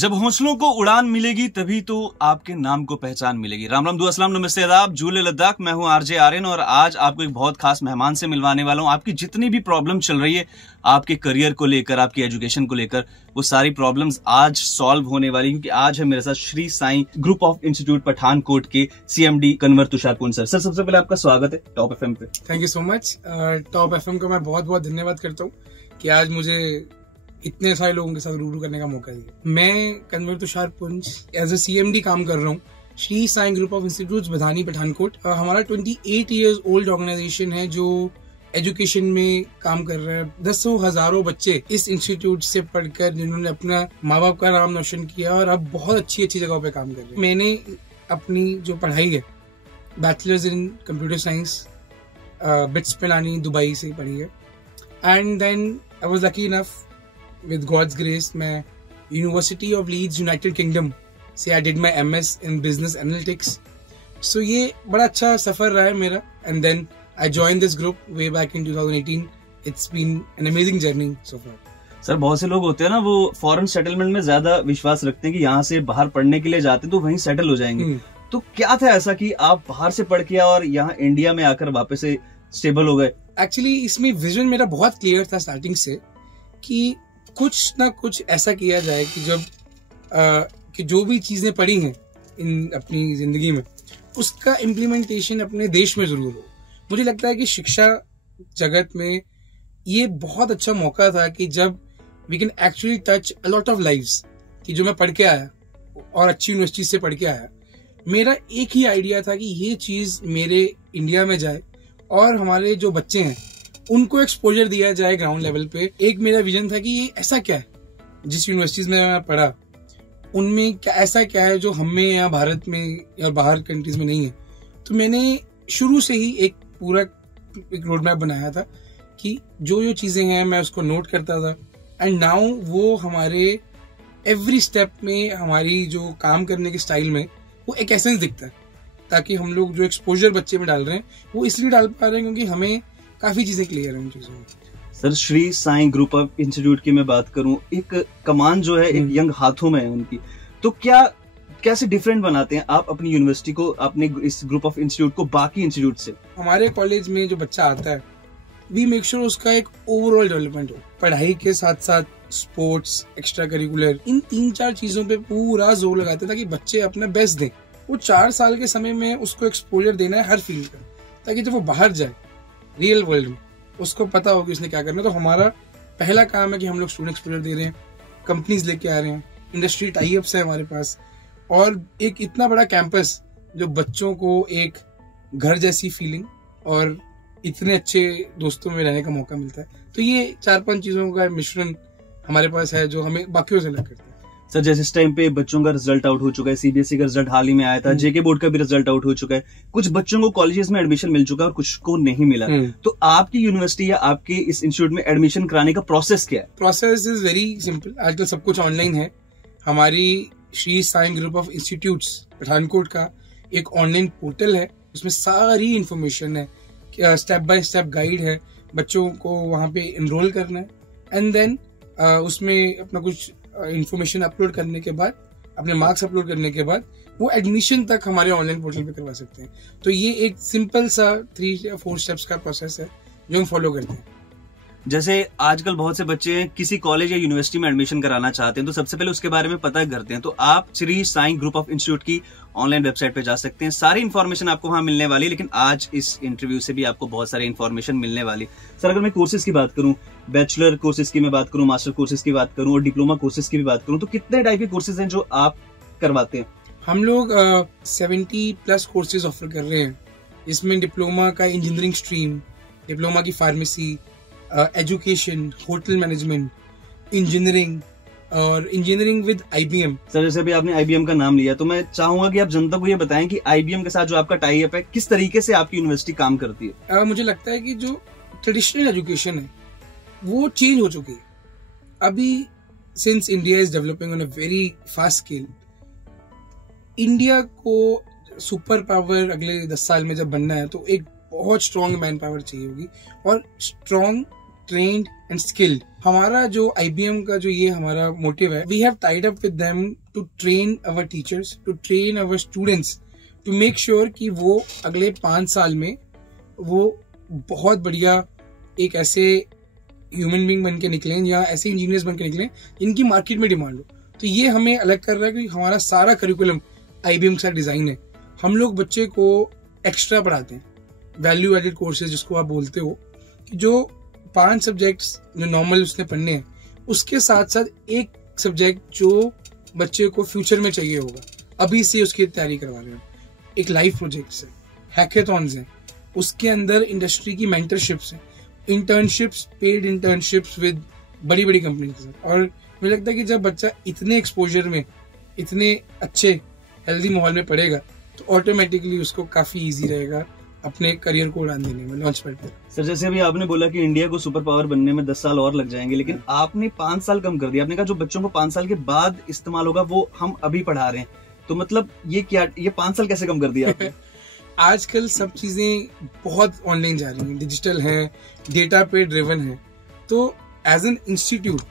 जब हौसलों को उड़ान मिलेगी तभी तो आपके नाम को पहचान मिलेगी। राम राम, दुआ सलाम, नमस्ते, आदाब, जूले लद्दाख। मैं हूं आरजे आर्यन और आज आपको एक बहुत खास मेहमान से मिलवाने वाला हूं। आपकी जितनी भी प्रॉब्लम चल रही है आपके करियर को लेकर, आपकी एजुकेशन को लेकर, वो सारी प्रॉब्लम्स आज सॉल्व होने वाली, क्योंकि आज है मेरे साथ Shri Sai group of institute Pathankot के CMD कन्वर तुषार पुंज सर। सबसे पहले आपका स्वागत है टॉप FM पे। Thank you so much. Top FM को मैं बहुत बहुत धन्यवाद करता हूँ कि आज मुझे इतने सारे लोगों के साथ रूबरू करने का मौका दिया। मैं कन्वर तुषार पुंज एज ए CMD काम कर रहा हूँ Shri Sai group of institute Badhani Pathankot. हमारा 28 ईयर्स ओल्ड ऑर्गेनाइजेशन है जो एजुकेशन में काम कर रहा है। दसों हजारों बच्चे इस इंस्टीट्यूट से पढ़कर जिन्होंने अपना माँ बाप का नाम रोशन किया और अब बहुत अच्छी अच्छी जगहों पे काम कर रहे हैं। मैंने अपनी जो पढ़ाई है bachelors in computer science BITS Pilani Dubai से पढ़ी है। And then I was lucky enough with God's grace मैं University of Leeds United Kingdom से I did my MS in Business Analytics। So ये बड़ा अच्छा सफर रहा है मेरा। And then I joined this group way back in 2018। It's been an amazing journey so far। Sir, बहुत से लोग होते हैं ना, वो फॉरेन सेटलमेंट में ज्यादा विश्वास रखते हैं कि यहाँ से बाहर पढ़ने के लिए जाते हैं तो वहीं सेटल हो जाएंगे। तो क्या था ऐसा कि आप बाहर से पढ़ के और यहाँ इंडिया में आकर वापस से स्टेबल हो गए? एक्चुअली इसमें विजन मेरा बहुत क्लियर था स्टार्टिंग से कि कुछ ना कुछ ऐसा किया जाए कि जब कि जो भी चीजें पढ़ी हैं इन अपनी जिंदगी में उसका इम्प्लीमेंटेशन अपने देश में जरूर हो। मुझे लगता है कि शिक्षा जगत में ये बहुत अच्छा मौका था कि जब we can actually touch a lot of lives. कि जो मैं पढ़ के आया और अच्छी यूनिवर्सिटी से पढ़ के आया, मेरा एक ही आइडिया था कि ये चीज मेरे इंडिया में जाए और हमारे जो बच्चे हैं उनको एक्सपोजर दिया जाए ग्राउंड लेवल पे। एक मेरा विजन था कि ये ऐसा क्या है जिस यूनिवर्सिटीज में मैं पढ़ा उनमें क्या ऐसा क्या है जो हमें यहाँ भारत में या बाहर कंट्रीज में नहीं है। तो मैंने शुरू से ही एक पूरा एक रोड मैप बनाया था कि जो जो चीजें हैं मैं उसको नोट करता था। एंड नाउ वो हमारे एवरी स्टेप में हमारी जो काम करने के स्टाइल में वो एक एसेंस दिखता है, ताकि हम लोग जो एक्सपोजर बच्चे में डाल रहे हैं वो इसलिए डाल पा रहे हैं क्योंकि हमें काफी चीजें क्लियर है उन चीजों में। Sir, Shri Sai group of institute की मैं बात करूं, एक कमान जो है एक यंग हाथों में है उनकी, तो क्या कैसे डिफरेंट बनाते हैं आप अपनी यूनिवर्सिटी को, अपने इस ग्रुप ऑफ इंस्टीट्यूट को बाकी इंस्टीट्यूट से? हमारे कॉलेज में जो बच्चा आता है वी मेक श्योर उसका एक ओवरऑल डेवलपमेंट हो। पढ़ाई के साथ साथ स्पोर्ट्स, एक्स्ट्रा करिकुलर, इन 3-4 चीजों पे पूरा जोर लगाते हैं ताकि बच्चे अपना बेस्ट दें। वो 4 साल के समय में उसको एक्सपोजर देना है हर फील्ड का, ताकि जब वो बाहर जाए रियल वर्ल्ड में उसको पता हो कि उसने क्या करना है। तो हमारा पहला काम है कि हम लोग स्टूडेंट एक्सपोजर दे रहे हैं, कंपनीज लेके आ रहे हैं, इंडस्ट्री टाई अप्स है हमारे पास, और एक इतना बड़ा कैंपस जो बच्चों को एक घर जैसी फीलिंग और इतने अच्छे दोस्तों में रहने का मौका मिलता है। तो ये 4-5 चीजों का मिश्रण हमारे पास है जो हमें बाकियों से अलग करता है। सर, जैसे इस टाइम पे बच्चों का रिजल्ट आउट हो चुका है, CBSE का रिजल्ट हाल ही में आया था, JK बोर्ड का भी रिजल्ट आउट हो चुका है, कुछ बच्चों को कॉलेजेस में एडमिशन मिल चुका है और कुछ को नहीं मिला। तो आपकी यूनिवर्सिटी या आपके इस इंस्टीट्यूट में एडमिशन कराने का प्रोसेस क्या है? Process is very simple. आजकल सब कुछ ऑनलाइन है। हमारी Shri Sai group of institutes Pathankot का एक ऑनलाइन पोर्टल है, उसमें सारी इंफॉर्मेशन है, स्टेप बाय स्टेप गाइड है। बच्चों को वहां पे एनरोल करना है एंड देन उसमें अपना कुछ इंफॉर्मेशन अपलोड करने के बाद, अपने मार्क्स अपलोड करने के बाद वो एडमिशन तक हमारे ऑनलाइन पोर्टल पे करवा सकते हैं। तो ये एक सिंपल सा 3 या 4 स्टेप्स का प्रोसेस है जो हम फॉलो करते हैं। जैसे आजकल बहुत से बच्चे किसी कॉलेज या यूनिवर्सिटी में एडमिशन कराना चाहते हैं तो सबसे पहले उसके बारे में पता करते हैं, तो आप Shri Sai group of institute की ऑनलाइन वेबसाइट पे जा सकते हैं। सारी इन्फॉर्मेशन आपको वहां मिलने वाली है, लेकिन आज इस इंटरव्यू से भी आपको बहुत सारी इन्फॉर्मेशन मिलने वाली। सर, अगर मैं कोर्सेज की बात करूं, बैचलर कोर्सेज की मैं बात करूं, मास्टर कोर्सेज की बात करूं और डिप्लोमा कोर्सेज की भी बात करूं, तो कितने टाइप के कोर्सेज हैं जो आप करवाते हैं? हम लोग 70+ कोर्सेज ऑफर कर रहे हैं। इसमें डिप्लोमा का इंजीनियरिंग स्ट्रीम, डिप्लोमा की pharmacy, education, hotel management, engineering और इंजीनियरिंग विद IBM। सर, जैसे अभी आपने IBM का नाम लिया तो मैं चाहूंगा कि आप जनता को ये बताएं कि IBM के साथ जो आपका टाई अप है किस तरीके से आपकी यूनिवर्सिटी काम करती है। मुझे लगता है कि जो ट्रेडिशनल एजुकेशन है वो चेंज हो चुकी है अभी। Since India is developing on a very fast scale, India को सुपर पावर अगले 10 साल में जब बनना है तो एक बहुत स्ट्रॉन्ग मैन पावर चाहिए होगी और स्ट्रॉन्ग ट्रेन्ड एंड स्किल्ड। हमारा जो IBM का जो ये हमारा मोटिव है, we have tied up with them to train our teachers, to train our students, to make sure कि वो अगले 5 साल में वो बहुत बढ़िया एक ऐसे ह्यूमन बीइंग बन के निकलें या ऐसे इंजीनियर्स बन के निकलें जिनकी मार्केट में डिमांड हो। तो ये हमें अलग कर रहा है कि हमारा सारा करिकुलम IBM का डिजाइन है। हम लोग बच्चे को एक्स्ट्रा पढ़ाते हैं, वैल्यू एडेड कोर्सेज जिसको आप बोलते हो, कि जो 5 सब्जेक्ट्स जो नॉर्मल उसने पढ़ने हैं, उसके साथ साथ एक सब्जेक्ट जो बच्चे को फ्यूचर में चाहिए होगा, अभी से उसकी तैयारी करवा रहे हैं। एक लाइफ प्रोजेक्ट्स है, हैकेथॉन्स हैं, उसके अंदर इंडस्ट्री की मेंटरशिप्स हैं, इंटर्नशिप्स, पेड इंटर्नशिप्स विद बड़ी बड़ी कंपनी के साथ। और मुझे लगता है कि जब बच्चा इतने एक्सपोजर में, इतने अच्छे हेल्दी माहौल में पढ़ेगा, तो ऑटोमेटिकली उसको काफी इजी रहेगा अपने करियर को उड़ान देने में, लॉन्च पैड पर। सर जैसे अभी आपने बोला कि इंडिया को सुपर पावर बनने में 10 साल और लग जाएंगे, लेकिन आपने 5 साल कम कर दिया। आपने कहा जो बच्चों को 5 साल के बाद इस्तेमाल होगा वो हम अभी पढ़ा रहे हैं, तो मतलब ये क्या, ये 5 साल कैसे कम कर दिया आपने? आजकल सब चीजें बहुत ऑनलाइन जा रही हैं, डिजिटल है, डेटा पे ड्रिवन है। तो एज एन इंस्टीट्यूट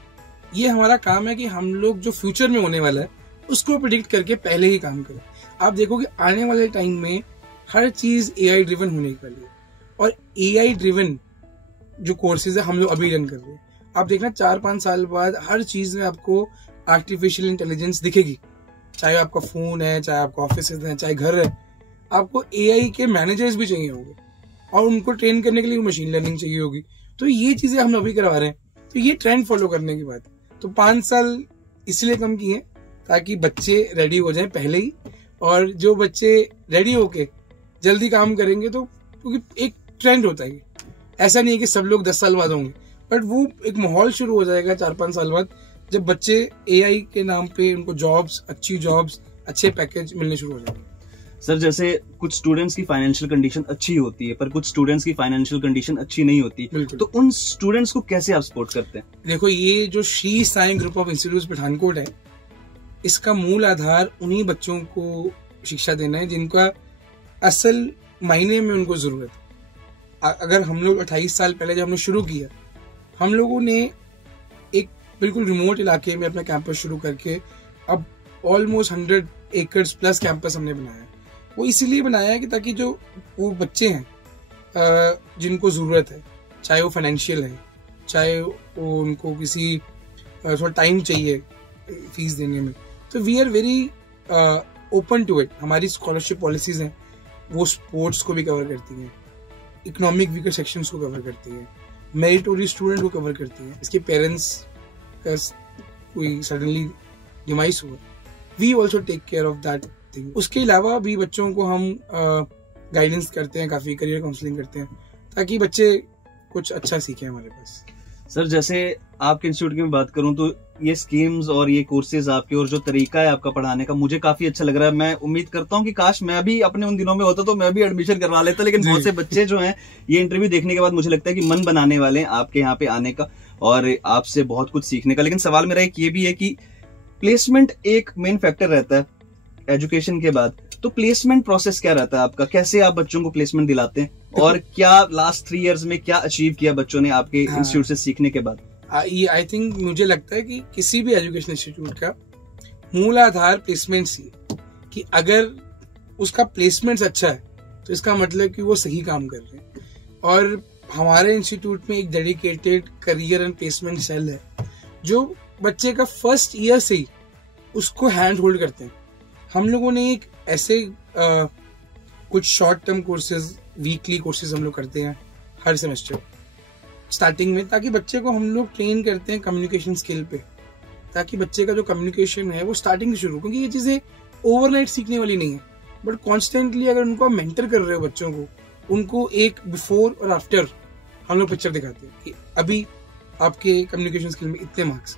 ये हमारा काम है कि हम लोग जो फ्यूचर में होने वाला है उसको प्रिडिक्ट करके पहले ही काम करें। आप देखोगे आने वाले टाइम में हर चीज AI ड्रिवन होने वाली है, और AI ड्रिवन जो कोर्सेज है हम लोग अभी रन कर रहे हैं। आप देखना 4-5 साल बाद हर चीज में आपको आर्टिफिशियल इंटेलिजेंस दिखेगी, चाहे आपका फोन है, चाहे आपका ऑफिस है, चाहे घर है। आपको AI के मैनेजर्स भी चाहिए होंगे और उनको ट्रेन करने के लिए मशीन लर्निंग चाहिए होगी। तो ये चीजें हम अभी करवा रहे हैं। तो ये ट्रेंड फॉलो करने की बात है। तो 5 साल इसलिए कम किए ताकि बच्चे रेडी हो जाएं पहले ही, और जो बच्चे रेडी होके जल्दी काम करेंगे, तो क्योंकि एक ट्रेंड होता है, ऐसा नहीं है कि सब लोग 10 साल बाद होंगे, बट वो एक माहौल शुरू हो जाएगा 4-5 साल बाद, जब बच्चे AI के नाम पे उनको जॉब्स, अच्छी जॉब्स, अच्छे पैकेज मिलने शुरू हो जाएंगे। सर जैसे कुछ स्टूडेंट्स की फाइनेंशियल कंडीशन अच्छी होती है, पर कुछ स्टूडेंट्स की फाइनेंशियल कंडीशन अच्छी नहीं होती, तो उन स्टूडेंट्स को कैसे आप सपोर्ट करते हैं? देखो, ये जो Shri Sai group of institute Pathankot है, इसका मूल आधार उन्हीं बच्चों को शिक्षा देना है जिनका असल मायने में उनको जरूरत है। अगर हम लोग 28 साल पहले जब हमने शुरू किया, हम लोगों ने एक बिल्कुल रिमोट इलाके में अपना कैंपस शुरू करके अब ऑलमोस्ट 100 एकर्स प्लस कैंपस हमने बनाया। वो इसीलिए बनाया है कि ताकि जो वो बच्चे हैं जिनको जरूरत है, चाहे वो फाइनेंशियल है, चाहे वो उनको किसी थोड़ा टाइम चाहिए फीस देने में, तो we are very open to it. हमारी स्कॉलरशिप पॉलिसीज हैं, वो स्पोर्ट्स को भी कवर करती हैं, इकोनॉमिक वीकर सेक्शंस को कवर करती है, मेरिटोरी स्टूडेंट को कवर करती है। इसके पेरेंट्स का कोई सडनली डिमाइस हुआ, we also take care of that thing. उसके अलावा भी बच्चों को हम गाइडेंस करते हैं, काफी करियर काउंसलिंग करते हैं, ताकि बच्चे कुछ अच्छा सीखें हमारे पास। सर जैसे आपके इंस्टीट्यूट की मैं बात करूं तो ये स्कीम्स और ये कोर्सेज आपके और जो तरीका है आपका पढ़ाने का मुझे काफी अच्छा लग रहा है। मैं उम्मीद करता हूं कि काश मैं भी अपने उन दिनों में होता तो मैं भी एडमिशन करवा लेता, लेकिन बहुत से बच्चे जो हैं ये इंटरव्यू देखने के बाद मुझे लगता है कि मन बनाने वाले हैं आपके यहाँ पे आने का और आपसे बहुत कुछ सीखने का। लेकिन सवाल मेरा एक ये भी है कि प्लेसमेंट एक मेन फैक्टर रहता है एजुकेशन के बाद, तो प्लेसमेंट प्रोसेस क्या रहता है आपका? कैसे आप बच्चों को प्लेसमेंट दिलाते हैं, और क्या लास्ट 3 इयर्स में क्या अचीव किया बच्चों ने आपके इंस्टीट्यूट से सीखने के बाद? ये आई थिंक मुझे लगता है कि किसी भी एजुकेशन इंस्टीट्यूट का मूल आधार प्लेसमेंट्स ही है, कि अगर उसका प्लेसमेंट्स अच्छा है तो इसका मतलब कि वो सही काम कर रहे हैं। और हमारे इंस्टीट्यूट में एक dedicated career and placement cell है जो बच्चे का फर्स्ट ईयर से ही उसको हैंड होल्ड करते हैं। हम लोगों ने एक ऐसे कुछ short term courses, weekly courses हम लोग करते हैं हर सेमेस्टर स्टार्टिंग में, ताकि बच्चे को हम लोग ट्रेन करते हैं कम्युनिकेशन स्किल पे, ताकि बच्चे का जो कम्युनिकेशन है वो स्टार्टिंग से शुरू, क्योंकि ये चीजें ओवरनाइट सीखने वाली नहीं है, बट कॉन्स्टेंटली अगर उनको आप मेंटर कर रहे हो बच्चों को, उनको एक बिफोर और आफ्टर हम लोग पिक्चर दिखाते हैं कि अभी आपके कम्युनिकेशन स्किल में इतने मार्क्स,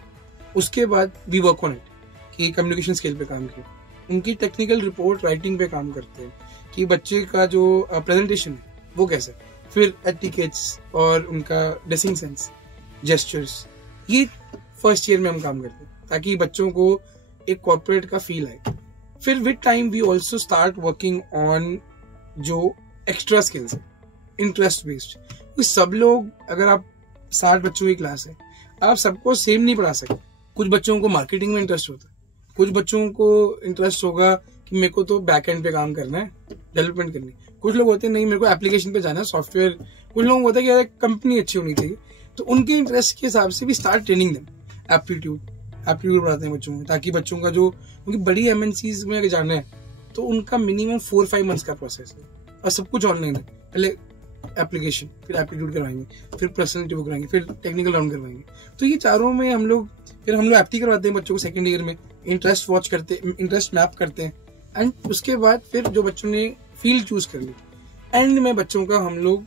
उसके बाद वी वर्क ऑन इट कि कम्युनिकेशन स्किल पे काम किया, उनकी टेक्निकल रिपोर्ट राइटिंग पे काम करते हैं कि बच्चे का जो प्रेजेंटेशन है वो कैसा है, फिर एटिकेट्स और उनका ड्रेसिंग सेंस, जेस्चर्स, ये फर्स्ट ईयर में हम काम करते हैं ताकि बच्चों को एक कॉर्पोरेट का फील आए। फिर with time we also start working on जो एक्स्ट्रा स्किल्स है, इंटरेस्ट बेस्ड। सब लोग, अगर आप 60 बच्चों की क्लास है, आप सबको सेम नहीं पढ़ा सकते। कुछ बच्चों को मार्केटिंग में इंटरेस्ट होता है, कुछ बच्चों को इंटरेस्ट होगा कि मेरे को तो बैक एंड पे काम करना है, डेवलपमेंट करनी है। कुछ लोग होते हैं नहीं, मेरे को एप्लीकेशन पे जाना है, सॉफ्टवेयर। कुछ लोगों को होता है कि यार कंपनी अच्छी होनी चाहिए। तो उनके इंटरेस्ट के हिसाब से भी स्टार्ट ट्रेनिंग देम। एप्टीट्यूड पढ़ाते हैं बच्चों में, ताकि बच्चों का जो उनकी बड़ी एमएनसीज में अगर जाना है तो उनका मिनिमम 4-5 मंथ्स का प्रोसेस है, और सब कुछ ऑनलाइन है। पहले एप्लीकेशन, फिर एप्टीट्यूड करवाएंगे, फिर पर्सनैलिटी वो कराएंगे, फिर टेक्निकल राउंड करवाएंगे। तो ये चारों में हम लोग एप्टी करवाते हैं बच्चों को सेकंड ईयर में, इंटरेस्ट मैप करते हैं, एंड उसके बाद फिर जो बच्चों ने फील्ड चूज कर ली, एंड में बच्चों का हम लोग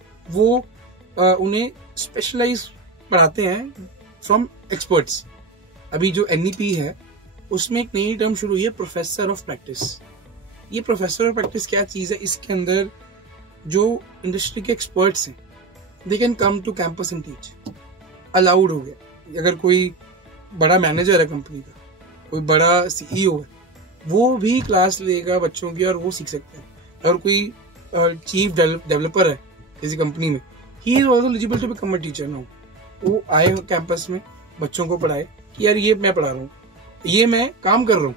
उन्हें स्पेशलाइज पढ़ाते हैं फ्रॉम एक्सपर्ट्स। अभी जो एनईपी है उसमें एक नई टर्म शुरू हुई है, प्रोफेसर ऑफ प्रैक्टिस। ये प्रोफेसर ऑफ प्रैक्टिस क्या चीज है? इसके अंदर जो इंडस्ट्री के एक्सपर्ट्स हैं they can come to campus and teach. Allowed हो गया, अगर कोई बड़ा मैनेजर है कंपनी का, कोई बड़ा सीईओ है, वो भी क्लास लेगा बच्चों की और वो सीख सकते हैं। अगर कोई चीफ डेवलपर है किसी कंपनी में, he is also eligible to become a teacher now. वो आए कैंपस में, बच्चों को पढ़ाए कि यार ये मैं पढ़ा रहा हूँ, ये मैं काम कर रहा हूँ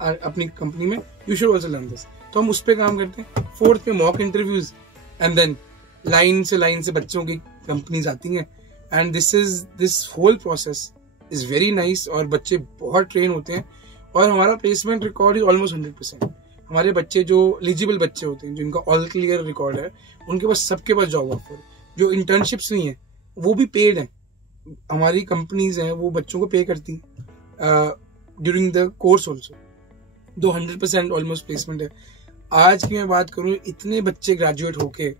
अपनी कंपनी में, you should also learn this. तो हम उस पर काम करते हैं। 4th पे mock interviews, and then line से बच्चों की कंपनीज आती हैं, and this whole process is very nice, और बच्चे बहुत ट्रेन होते हैं, और हमारा प्लेसमेंट रिकॉर्ड इज ऑलमोस्ट 100%। हमारे बच्चे जो एलिजिबल बच्चे होते हैं, जिनका ऑल क्लियर रिकॉर्ड है, उनके पास सबके पास जॉब ऑफर। जो इंटर्नशिप्स नहीं है वो भी पेड है, हमारी कंपनीज हैं वो बच्चों को पे करती during the course also. 100% almost placement है। आज की मैं बात करूं, इतने बच्चे ग्रेजुएट होके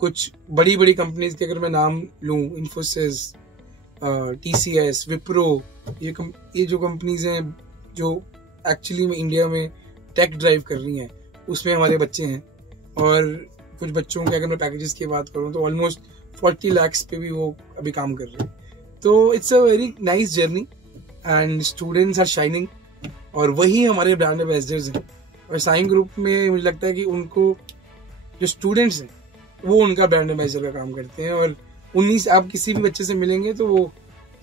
कुछ बड़ी बड़ी कंपनीज के अगर मैं नाम लूं, इन्फोसिस, TCS, विप्रो, ये जो कंपनीज हैं जो एक्चुअली में इंडिया में टेक ड्राइव कर रही हैं, उसमें हमारे बच्चे हैं। और कुछ बच्चों के अगर मैं पैकेजेस की बात करूं तो ऑलमोस्ट 40 lakhs पे भी वो अभी काम कर रहे हैं। तो it's a very nice journey, and students are shining, और वही हमारे ब्रांड एम्बेसडर्स हैं। और साइन ग्रुप में मुझे लगता है कि उनको जो स्टूडेंट्स हैं वो उनका ब्रांड एम्बेसडर का काम करते हैं, और 19 आप किसी भी बच्चे से मिलेंगे तो वो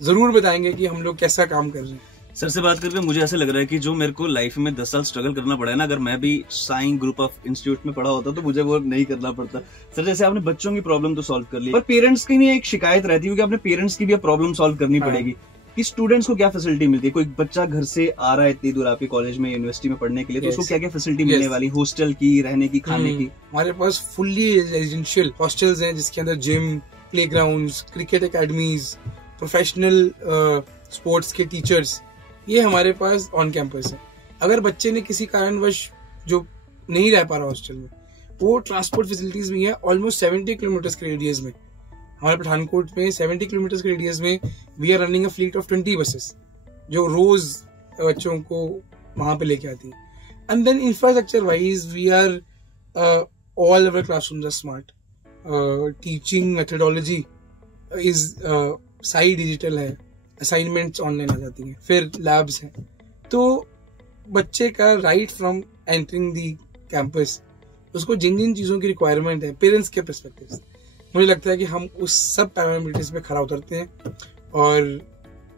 जरूर बताएंगे कि हम लोग कैसा काम कर रहे हैं। सर से बात करके मुझे ऐसा लग रहा है कि जो मेरे को लाइफ में 10 साल स्ट्रगल करना पड़ा है ना, अगर मैं भी साइन ग्रुप ऑफ इंस्टीट्यूट में पढ़ा होता तो मुझे वो नहीं करना पड़ता। सर जैसे आपने बच्चों की प्रॉब्लम तो सॉल्व कर ली, पर पेरेंट्स की भी एक शिकायत रहती है, क्योंकि अपने पेरेंट्स की भी प्रॉब्लम सॉल्व करनी पड़ेगी कि स्टूडेंट्स को क्या फैसिलिटी मिलती है। कोई बच्चा घर से आ रहा है इतनी दूर आपके कॉलेज में, यूनिवर्सिटी में पढ़ने के लिए, तो उसको क्या क्या फैसिलिटी मिलने वाली, हॉस्टल की, रहने की, खाने की? हमारे पास फुल्ली रेजिडेंशियल हॉस्टल्स हैं, जिसके अंदर gym, playgrounds, cricket academies, professional sports के टीचर्स, ये हमारे पास ऑन कैंपस है। अगर बच्चे ने किसी कारणवश जो नहीं रह पा रहा हॉस्टल में, वो ट्रांसपोर्ट फैसिलिटीज भी है ऑलमोस्ट 70 किलोमीटर के रेडियस में। हमारे पठानकोट में 70 किलोमीटर के रेडियस में we are running a fleet of 20 buses, जो रोज बच्चों को वहां पे लेके आती है। And then infrastructure wise we are all our classrooms are smart, teaching methodology is साई डिजिटल है, असाइनमेंट्स ऑनलाइन आ जाती हैं, फिर लैब्स हैं। तो बच्चे का right from entering the campus, उसको जिन जिन चीज़ों की रिक्वायरमेंट है पेरेंट्स के पर्सपेक्टिव से, मुझे लगता है कि हम उस सब पैरामीटर्स पे खरा उतरते हैं, और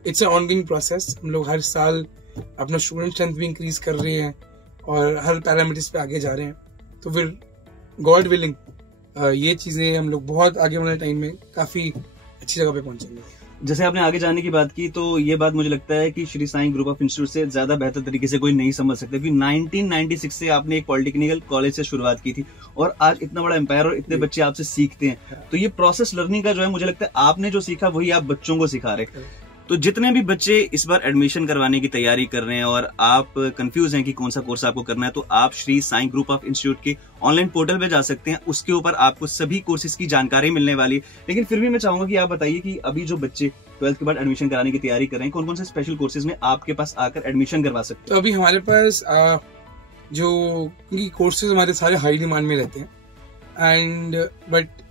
इट्स ए ऑनगोइंग प्रोसेस। हम लोग हर साल अपना स्टूडेंट स्ट्रेंथ भी इंक्रीज कर रहे हैं और हर पैरामीटर्स पे आगे जा रहे हैं। तो फिर गॉड विलिंग ये चीज़ें हम लोग बहुत आगे वाले टाइम में काफ़ी अच्छी जगह पे पहुंचेंगे। जैसे आपने आगे जाने की बात की, तो ये बात मुझे लगता है कि Shri Sai group of institute से ज्यादा बेहतर तरीके से कोई नहीं समझ सकता, क्योंकि 1996 से आपने एक पॉलिटेक्निकल कॉलेज से शुरुआत की थी, और आज इतना बड़ा एम्पायर और इतने बच्चे आपसे सीखते हैं। तो ये प्रोसेस लर्निंग का जो है, मुझे लगता है आपने जो सीखा वही आप बच्चों को सिखा रहे। तो जितने भी बच्चे इस बार एडमिशन करवाने की तैयारी कर रहे हैं और आप कंफ्यूज हैं कि कौन सा कोर्स आपको करना है, तो आप Shri Sai group of institute के ऑनलाइन पोर्टल पे जा सकते हैं। उसके ऊपर आपको सभी कोर्सेज की जानकारी मिलने वाली है। लेकिन फिर भी मैं चाहूंगा कि आप बताइए कि अभी जो बच्चे 12th के बाद एडमिशन कराने की तैयारी कर रहे हैं, कौन कौन से स्पेशल कोर्सेज में आपके पास आकर एडमिशन करवा सकते हैं? तो अभी हमारे पास जो कोर्सेज हमारे सारे हाई डिमांड में रहते हैं, एंड बट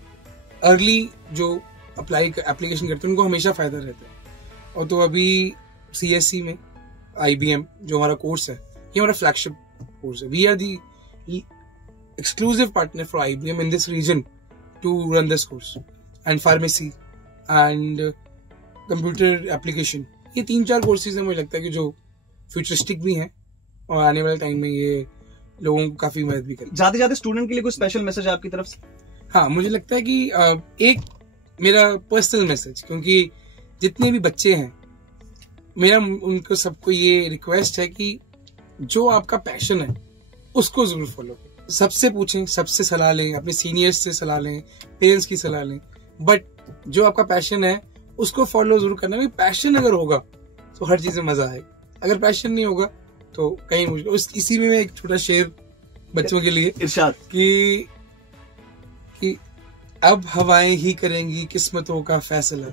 अर्ली जो एप्लीकेशन करते हैं उनको हमेशा फायदा रहता है। और तो अभी CSC में IBM जो हमारा कोर्स है, ये हमारा फ्लैगशिप कोर्स है। We are the exclusive partner for IBM in this region to run this course, and pharmacy and computer application. ये 3-4 कोर्सेज हैं मुझे लगता है कि जो फ्यूचरिस्टिक भी हैं और आने वाले टाइम में ये लोगों को काफी मदद भी करेगी। जाते जाते स्टूडेंट के लिए कोई स्पेशल मैसेज आपकी तरफ से? हाँ, मुझे लगता है कि एक मेरा पर्सनल मैसेज, क्योंकि जितने भी बच्चे हैं मेरा उनको सबको ये रिक्वेस्ट है कि जो आपका पैशन है उसको जरूर फॉलो करें। सबसे पूछें, सबसे सलाह लें, अपने सीनियर्स से सलाह लें, पेरेंट्स की सलाह लें, बट जो आपका पैशन है उसको फॉलो जरूर करना। पैशन अगर होगा तो हर चीज में मजा आएगा, अगर पैशन नहीं होगा तो कहीं मुश्किल। इसी में एक छोटा शेर बच्चों के लिए इरशाद कि अब हवाएं ही करेंगी किस्मतों का फैसला,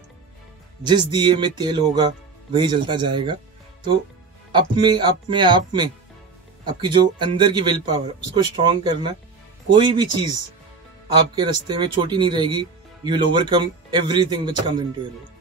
जिस दिए में तेल होगा वही जलता जाएगा। तो अपने आप में आपकी जो अंदर की विल पावर उसको स्ट्रांग करना, कोई भी चीज आपके रास्ते में छोटी नहीं रहेगी। You will overcome everything which comes into your way.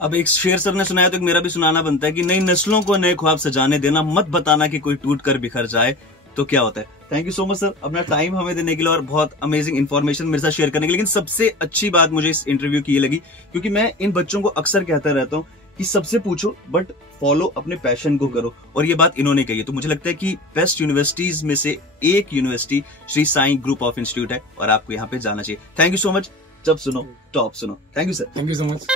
अब एक शेर सर ने सुनाया तो एक मेरा भी सुनाना बनता है कि नई नस्लों को नए ख्वाब सजाने देना, मत बताना कि कोई टूट कर बिखर जाए तो क्या होता है। Thank you so much sir, अपना टाइम हमें देने के लिए और बहुत अमेजिंग इन्फॉर्मेशन मेरे साथ शेयर करने के लिए। लेकिन सबसे अच्छी बात मुझे इस इंटरव्यू की ये लगी, क्योंकि मैं इन बच्चों को अक्सर कहता रहता हूँ कि सबसे पूछो बट फॉलो अपने पैशन को करो, और ये बात इन्होंने कही है। तो मुझे लगता है कि बेस्ट यूनिवर्सिटीज में से एक university Shri Sai group of institute है और आपको यहाँ पे जाना चाहिए। Thank you so much. जब सुनो टॉप सुनो। Thank you sir. Thank you so much.